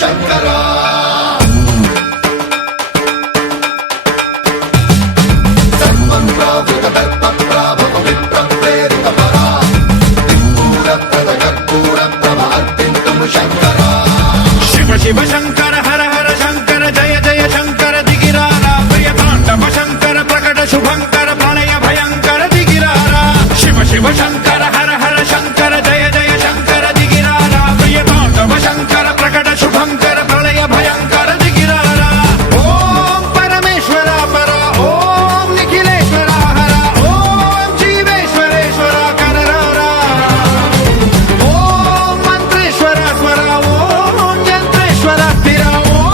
శంకరా శివ శంకర హర హర శంకర జయ జయ శంకర దిగిరారా ప్రియతాండవ శంకర ప్రకట శుభంకర ప్రళయ భయంకర దిగిరారా శివ శివ శంకర హర హర శంకర జయ జయ శంకర దిగిరారా ప్రియతాండవ శంకర ప్రకట శుభంకర ప్రళయ భయంకర దిగిరారా ఓం పరమేశ్వర పర ఓం నిఖిలేశ్వర హర ఓం జీవేశ్వరేశ్వర కరరారా ఓం మంత్రేశ్వర స్వర ఓం యంత్రేశ్వర స్థిర ఓం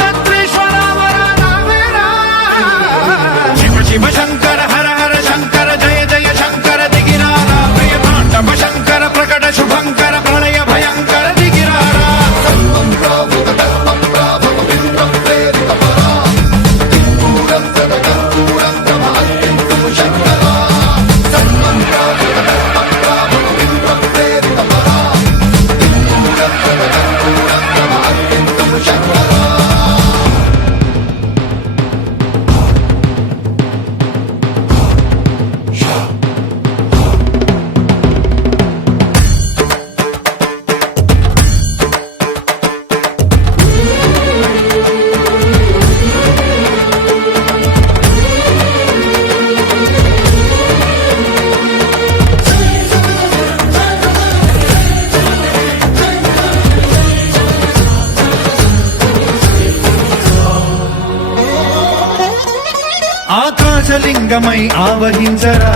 తంత్రేశ్వర వరదావేరా శివ శివ శంకర హర హర శంకర జయ జయ శంకర దిగిరారా ప్రియతాండవ శంకర ప్రకట శుభంకర ప్రళయ భయంకర దిగిరారా ఆకాశలింగమై ఆవహించరా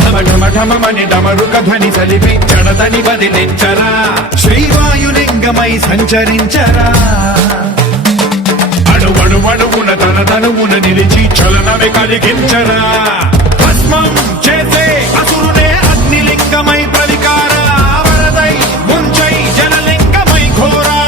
ఢమ ఢమ ఢమమని డమరుక ధ్వని సలిపి జడదని వదిలించరా శ్రీవాయులింగమై సంచరించరా అణువణువున తన తనువున నిలిచి చలనమే కలిగించరా భస్మం చేసే అసురునే అగ్నిలింగమై ప్రవికారా వరదై ముంచై జలలింగమై ఘోరా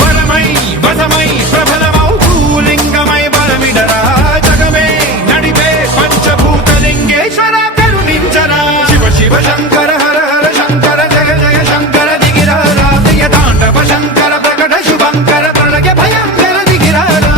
వరమై వసమై ప్రబలమౌ భూలింగమై బలమిడరా జగమే నడిపే పంచభూతలింగేశ్వర కరుణించరా శివ శివ శంకర హర హర శంకర జయ జయ శంకర దిగిరారా ప్రియతాండవ శంకర ప్రకట శుభంకర ప్రళయ భయంకర దిగిరారా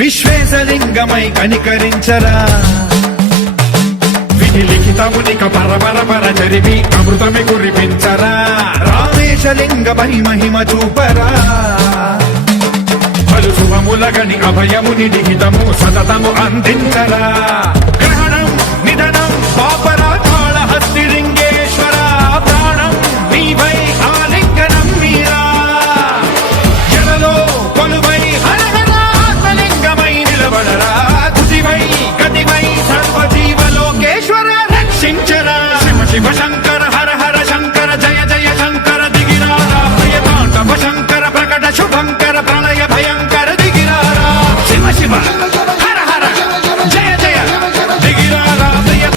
విశ్వేశలింగమై కనికరించరా విధి లిఖితమునిక పరపర జరిపి అమృతమి కురిపించరా రామేశలింగమై మహిమ చూపరా పలు శుభములగని అభయముని నిహితము సతతము అందించరా గ్రహణం నిధనం పాపరా కాళహస్తి లింగేశ్వర ప్రాణం నీవై ఆలింగనం మీరా జలలో కొలువై హర హర ఆత్మలింగమై నిలబడరా తుదివై గతివై సర్వజీవలోకేశ్వర రక్షించరా శివ శివ శంకర